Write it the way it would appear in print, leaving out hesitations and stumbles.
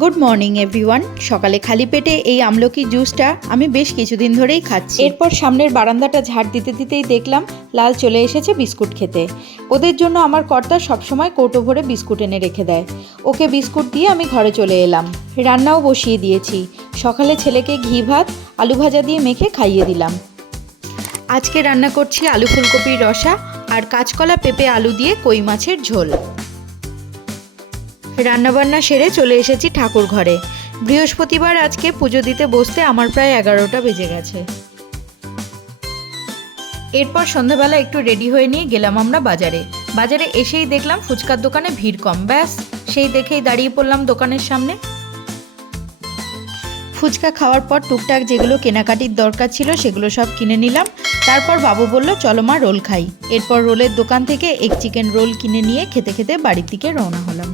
Good morning everyone. সকালে খালি পেটে এই আমলকি জুসটা আমি বেশ কিছুদিন ধরেই খাচ্ছি। এরপর সামনের বারান্দাটা ঝাড় দিতে দিতেই দেখলাম লাল চলে এসেছে বিস্কুট খেতে। ওদের জন্য আমার কর্তা সবসময় কৌটো ভরে বিস্কুট এনে রেখে দেয়। ওকে বিস্কুট দিয়ে আমি ঘরে চলে এলাম। রান্নাও বসিয়ে দিয়েছি। সকালে ছেলেকে ঘি ভাত আলু ভাজা দিয়ে মেখে খাইয়ে দিলাম। আজকে রান্না করছি আলু ফুলকপির রসা আর কাঁচকলা পেঁপে আলু দিয়ে কই মাছের ঝোল। রান্নাবান্না সেরে চলে এসেছি ঠাকুর ঘরে। বৃহস্পতিবার আজকে পুজো দিতে বসতে আমার প্রায় 11টা বেজে গেছে। এরপর সন্ধ্যাবেলা একটু রেডি হয়ে নিয়ে গেলাম আমরা বাজারে এসেই দেখলাম ফুচকার দোকানে ভিড় কম। ব্যাস সেই দেখেই দাঁড়িয়ে পড়লাম দোকানের সামনে। ফুচকা খাওয়ার পর টুকটাক যেগুলো কেনাকাটির দরকার ছিল সেগুলো সব কিনে নিলাম। তারপর বাবু বলল চলো মা রোল খাই। এরপর রোলের দোকান থেকে এক চিকেন রোল কিনে নিয়ে খেতে খেতে বাড়ির দিকে রওনা হলাম।